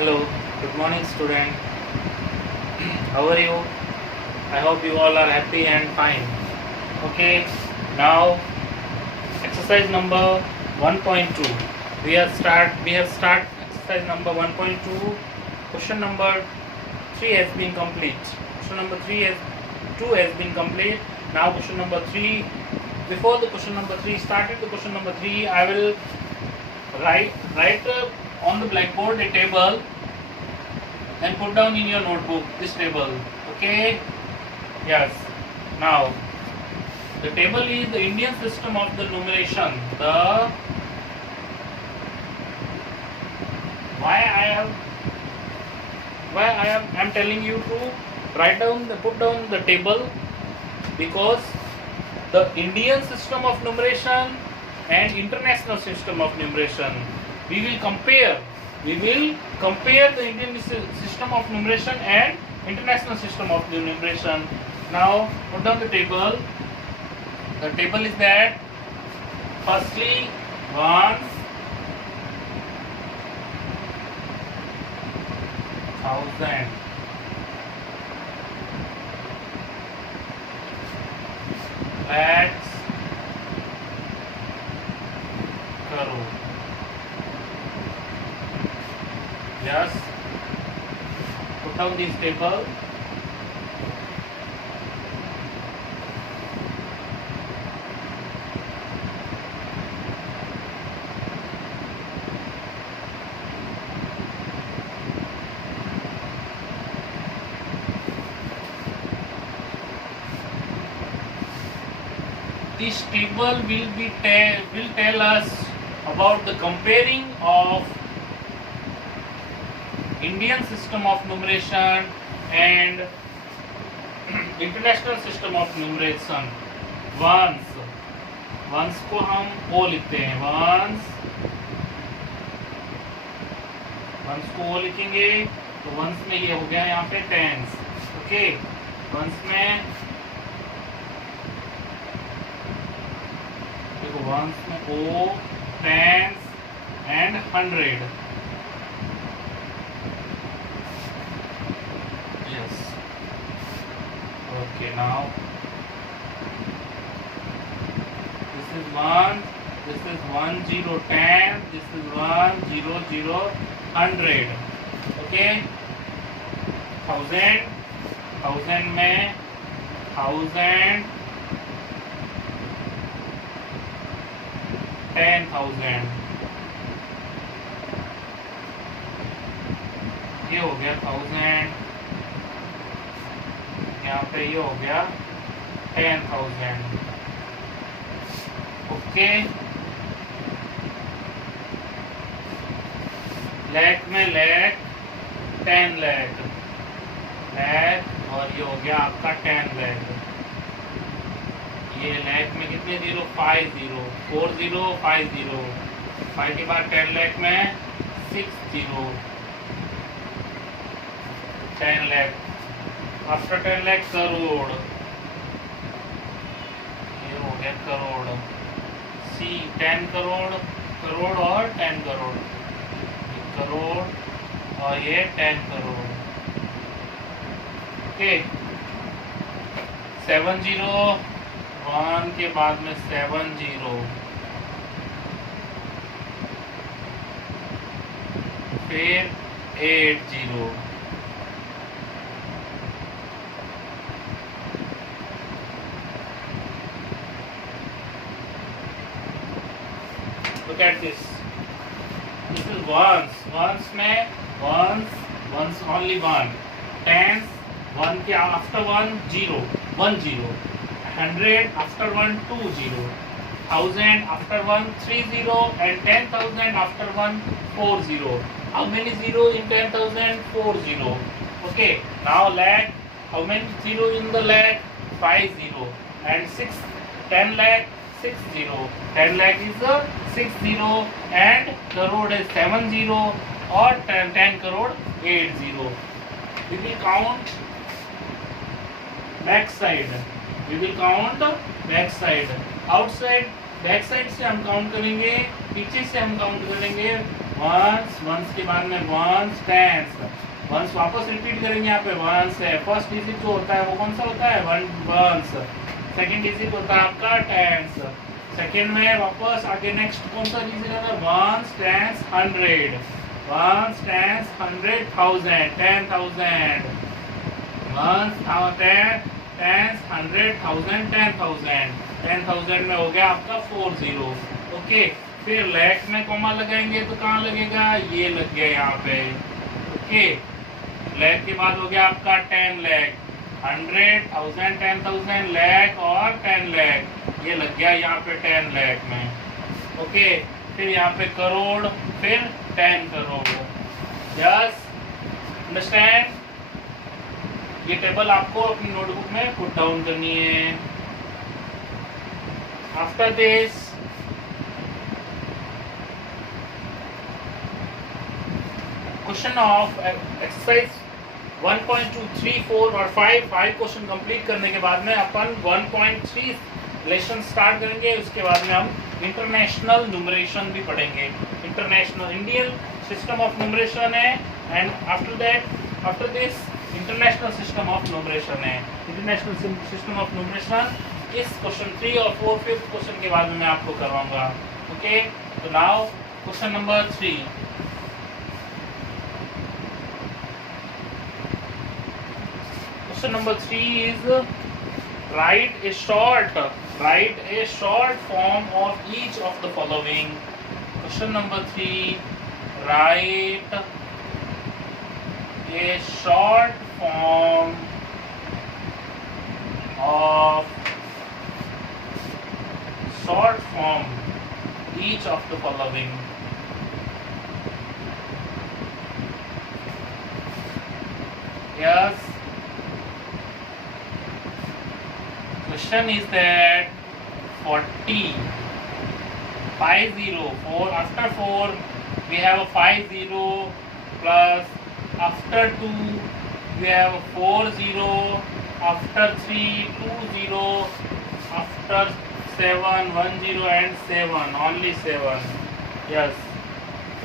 Hello, good morning, student. How are you? I hope you all are happy and fine. Okay, now exercise number 1.2. We have start exercise number 1.2. Question number 3 has been complete. Question number 2 has been complete. Now question number 3. Before the question number 3 started, the question number 3, I will write on the blackboard a table and put down in your notebook this table. Okay? Yes. Now the table is the Indian system of the numeration. The I'm telling you to put down the table, because the Indian system of numeration and international system of numeration, we will compare the Indian system of numeration and international system of numeration. Now put down the table. The table is that firstly ones, thousand, lakhs, crore. Yes, put down this table. This table will tell us about the comparing of Indian system of numeration and international system of numeration. Ones को हम ओ लिखते हैं, once को ओ लिखेंगे तो once में ये हो गया यहाँ पे टेंस. ओके, वंस में देखो, वंस में ओ, tense and 100. Okay, now this is 1, this is 1 0 10, this is 1 0 0 100. Okay, thousand में 1000, 10,000, ये हो गया 1000. यहाँ पे ये हो गया 10,000. ओके, लाख में लाख, 10 लाख, और ये हो गया आपका 10 लाख. ये लाख में कितने जीरो? 5 0, 4 0 5 0. 5 के बाद 10 लाख में 6 0, 10 लाख. आफ्टर 10 लाख करोड़, ये हो गया करोड़. सी 10 करोड़, करोड़ और 10 करोड़, करोड़ और ये 10 करोड़. ओके, 7 0, 1 के बाद में 7 0, फिर 8 0. Look at this. This is ones. Ones में ones only one. Tens, 1 के after 1 0, 1 0. 100 after 1 2 0. 1000 after 1 3 0, and 10,000 after 1 4 0. How many 0 in 10,000? 4 0. Okay. Now lakh. How many 0 in the lakh? 5 0. And 10 lakh 6 0. 10 lakh is 6 0, and crore is 7 0, or 10 crore 8 0. We will count back side. Outside, back side से हम count करेंगे, पीछे से हम count करेंगे once, once के बाद में वंस टेंस, वंस वापस रिपीट करेंगे यहाँ पे वंस है, फर्स्ट डिजिट जो होता है वो कौन सा होता है वन वंस, सेकंड डिजिट होता है आपका टेंस, सेकंड में वापस आगे नेक्स्ट कौन सा डिजिट है ones tens hundred, once tens 100,000 10,000, once tens 100,000 10,000, 10,000 में हो गया आपका 40, ओके। फिर लैख में कॉमा लगाएंगे तो कहाँ लगेगा, ये लग गया यहाँ पे, ओके। लैख के बाद हो गया आपका 10 लाख, 100,000 10,000 लाख और 10 लाख, ये लग गया यहाँ पे 10 लाख में, ओके। फिर यहाँ पे करोड़, फिर 10 करोड़, यस अंडरस्टैंड। ये टेबल आपको अपनी नोटबुक में पुट डाउन करनी है। After this question of exercise 1.2, 3, 4 और 5 क्वेश्चन कंप्लीट करने के बाद में अपन 1.3 लेसन स्टार्ट करेंगे। उसके बाद में हम इंटरनेशनल न्यूमरेशन भी पढ़ेंगे। International Indian system of numeration है and after this international system of numeration है। इंटरनेशनल सिस्टम ऑफ न्यूमरेशन इस क्वेश्चन 3 और 4 5th क्वेश्चन के बाद में मैं आपको करवाऊंगा, ओके। तो now question number 3, question number 3 is write a short form of each of the following. Question number 3, write a short form each of the following. Yes. Question is that 40, 50, 4 after 4 we have a 50 plus after 2 we have a 40, after 3 20, after 7 10 and 7 only 7. Yes,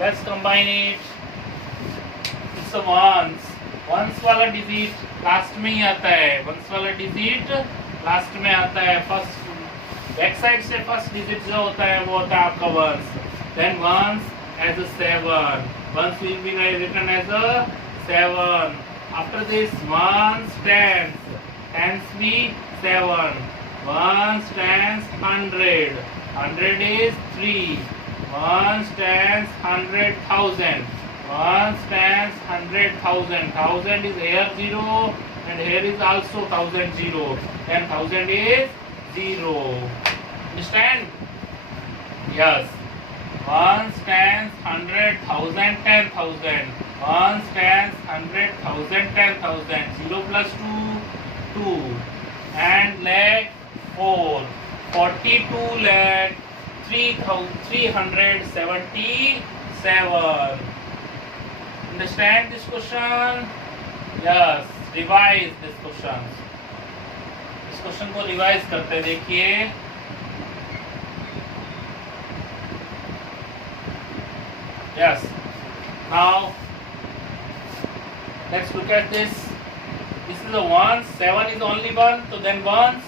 let's combine it. It's a ones वाला digit last में ही आता है, once वाला digit last में आता है। First back side से first digit जो होता है वो होता है आपका ones, then ones as a 7, ones will be written as a 7। After this ones tens भी 7, ones tens 100, 100 is 3, ones tens 100,000, ones tens 100,000, 1000 is here 0 and here is also 1000 0, then 1000 is 0. Understand? Yes. Ones, tens, 100,000, 10,000. Ones, tens, 100,000, 10,000. 0 plus 2, 2. And lakh 4. 42 lakh 3,377. Understand this question? Yes. Revise this question. इस question को revise करते देखिए। Yes. Now let's look at this. This is a ones. 7 is only 1. So then ones.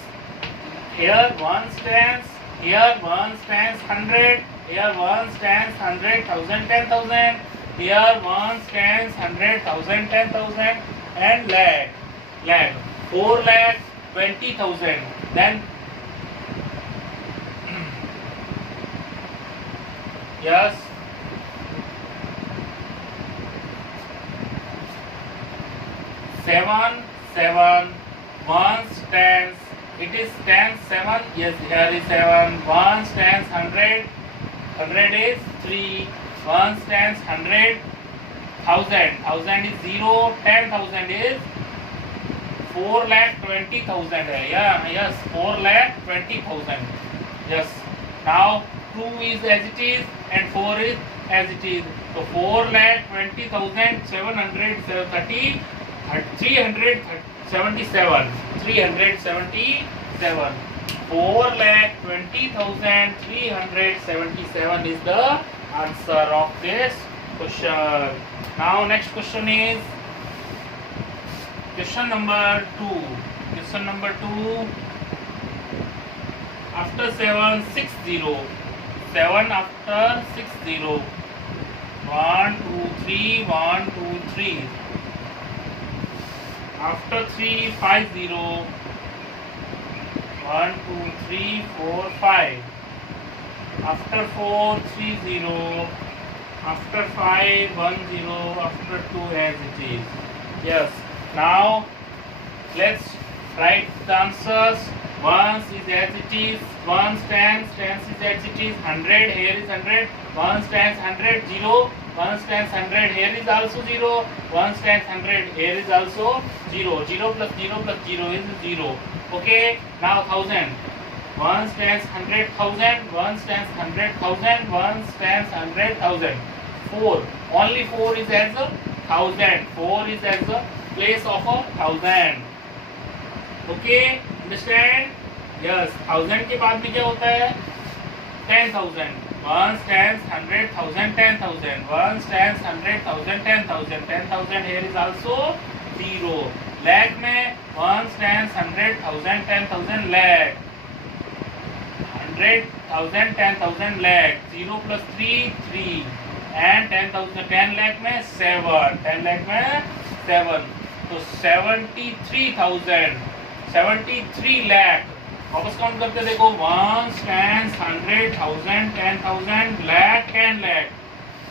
Here ones tens. Here ones tens 100. Here ones tens 100,000 10,000. Here ones tens 100,000 10,000 and lakh. 4,20,000. Then yes. 7 ones tens. It is tens 7. Yes, here is 7. Ones tens 100. 100 is 3. Ones tens 100. 1000 is 0. 10,000 is 4,20,000 है। Yeah, yes, 4,20,000. Yes. Now 2 is as it is and 4 is as it is. So 4,20,730. 377. 4,20,377 is the answer of this question. Now next question is question number 2. Question number 2. After 7, 6 0. 7 after 6 0. 1 2 3 1 2 3. After 3 5 0. 1 2 3 4 5. After 4 3 0. After 5 1 0. After 2 as it is. Yes. Now let's write the answers. Ones is as it is. One stands is as it is. 100 here is 100. One stands 100 0. One stands 100 here is also 0. One stands 100 here is also 0. 0 plus 0 plus 0 is 0. Okay. Now 1000. One stands 100,000. One stands 100,000. One stands 100,000. 4. Only 4 is as a 1000. 4 is as a place of a 1000. Okay. Understand? Yes. 1000 के बाद में क्या होता है? 10,000. One stands 100,000. 10,000. One stands 100,000. 10,000. 10,000 here is also 0. Lakh में one stands 100,000. 10,000 lakh. 100,000. 10,000 lakh. 0 plus 3 3 and 10,000. 10 lakh में 7. 10 lakh में 7. तो 73,000. 73 lakh. वापस काउंट करके देखो. 1 stands 100,000. 10,000 lakh. 10 lakh.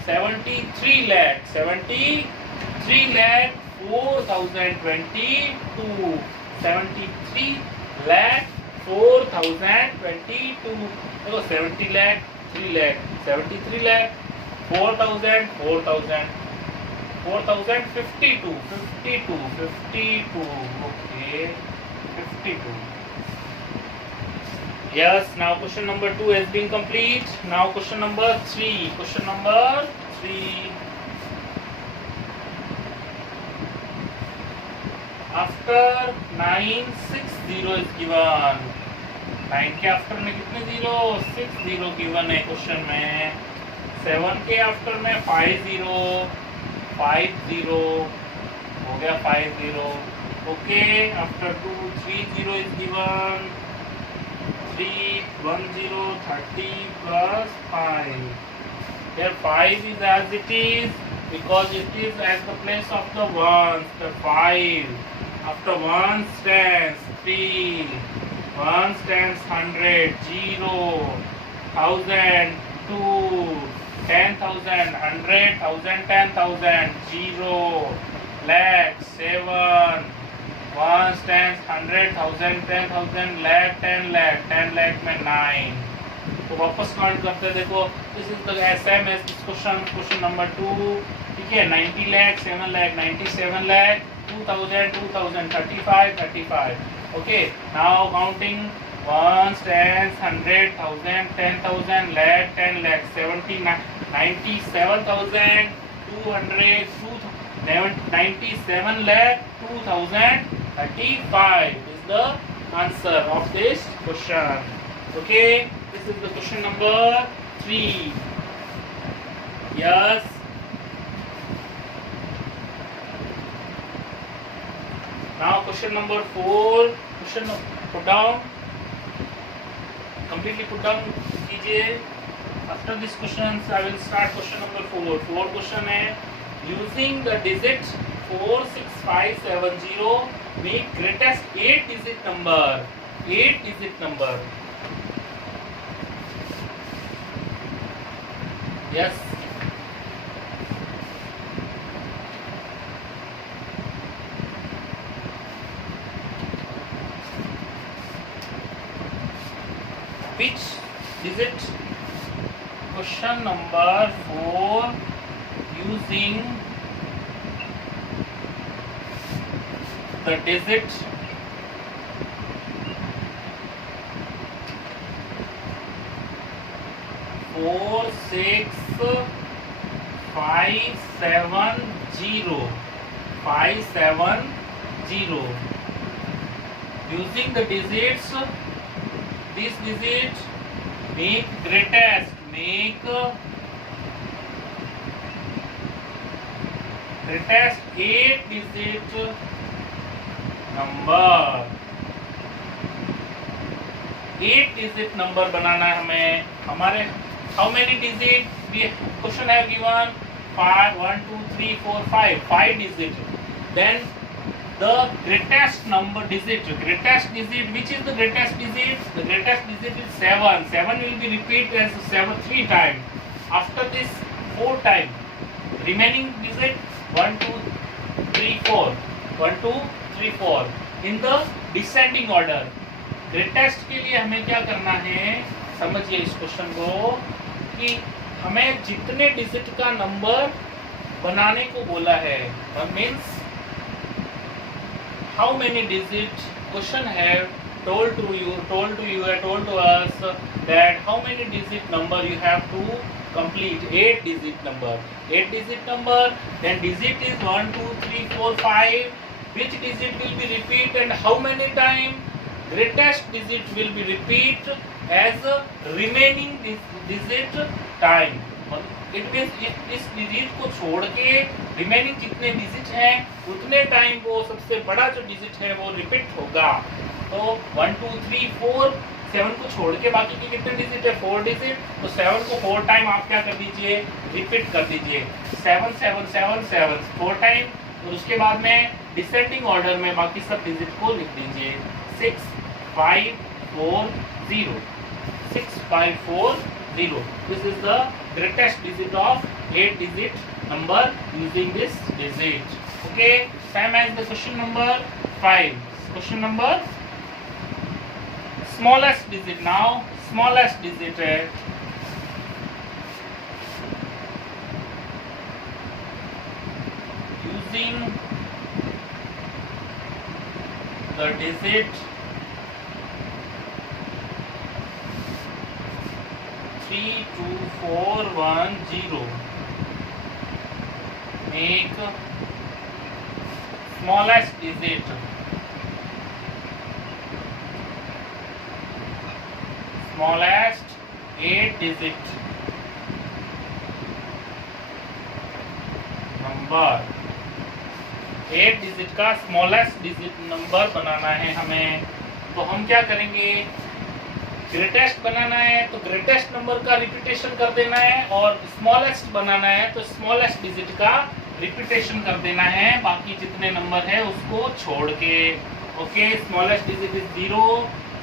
73 lakh. 73 lakh 4,022. 73 lakh 4,022. देखो 70 lakh 3 lakh. 73 lakh 4,000 4,000 4,052. 52. Okay. 52. Yes, now question number 2 has been complete. Now question number 3. Question number 3. After 9, 6 0 is given. 9 के after में कितने 0? 6 0 given है क्वेश्चन में. 7 के आफ्टर में 5 0. 5 0 हो गया. 5 0. Okay. After 2 3 0 is given. 3 1 0 30 plus 5. Here 5 is as it is because it is at the place of the ones. The 5. After 1 stands 3. 1 stands 100. 0. 1000. 2. 10,000. 100,000. 10,000. 0. Lakh. 7. 1 stands 100,000. 10,000 lakh. 10 lakh. 10 lakh में 9. तो वापस count करते देखो. This is the same as this question. Question number 2. ठीक है. 90 lakh 7 lakh 97 lakh 2,000 2,000 35 35. Okay. Now counting. 1 stands 100,000. 10,000 lakh 10 lakh 97,200 97 lakh 2,035 is the answer of this question. Okay, this is the question number 3. Yes. Now question number 4. Question put down. Completely put down कीजिए. After this questions, I will start question number 4. 4 question है. Using the digit 46570, make greatest 8 digit number. 8 digit number. Yes. Which digit? Question number 4. Using the digit 570. Using the digits, this digit make greatest, make greatest 8-digit number, 8-digit number बनाना है हमें। हमारे how many digit, question है given 5 1 2 3 4 5 digit। Then the greatest number digit, which is the greatest digit? The greatest digit is 7. 7 will be repeated as 7 3 times. After this 4 times. Remaining digit 1 2 3 4, 1 2 3 4 in the descending order। greatest के लिए हमें क्या करना है, समझिए इस question को, कि हमें जितने डिजिट का नंबर बनाने को बोला है, means how many digits question have told to us that how many digit number you have to complete, 8 digit number, then digit is 1 2 3 4 5, which digit will be repeat and how many time? Greatest digit will be repeat as remaining digit time। It means इस digit को छोड़ के remaining जितने digit हैं उतने time वो सबसे बड़ा जो डिजिट है वो रिपीट होगा। तो 1 2 3 4, 7 को छोड़ के बाकी के कितने डिजिट है, 4 डिजिट, तो 7 को 4 टाइम आप क्या कर दीजिए, रिपीट कर दीजिए। 7 7 7 7 4 टाइम, और उसके बाद में डिसेंडिंग ऑर्डर में बाकी सब डिजिट को लिख दीजिए। 6 5 4 0, 6 5 4 0। This is the greatest digit of 8-digit number using this digit. Okay, same as the question number 5. Question number smallest digit. Now smallest digit है using the digit 3 2 4 1 0, make smallest digit smallest 8-digit number. 8 digit का smallest digit number बनाना है हमें। तो हम क्या करेंगे, greatest बनाना है तो ग्रेटेस्ट नंबर का रिपीटेशन कर देना है, और स्मॉलेस्ट बनाना है तो स्मॉलेस्ट डिजिट का रिपीटेशन कर देना है, बाकी जितने नंबर है उसको छोड़ के। Okay, smallest digit is 0,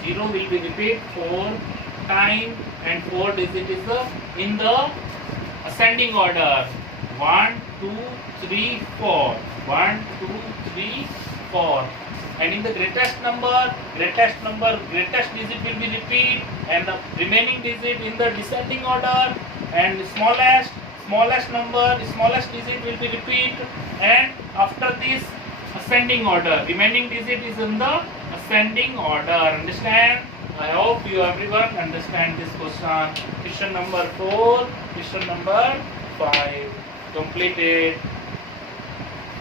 0 will be repeat 4 time and 4 digit is in the ascending order 1 2 3 4, 1 2 3 4, and in the greatest digit will be repeat and the remaining digit in the descending order, and smallest digit will be repeat, and after this ascending order, remaining digit is in the ascending order. Understand? I hope you everyone understand this question. Question number 4, question number 5 completed.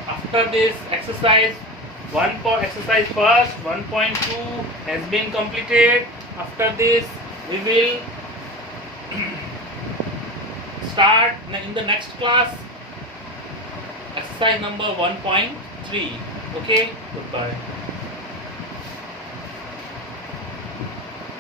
After this exercise, exercise first 1.2 has been completed. After this we will start in the next class exercise number 1.3. Okay, goodbye.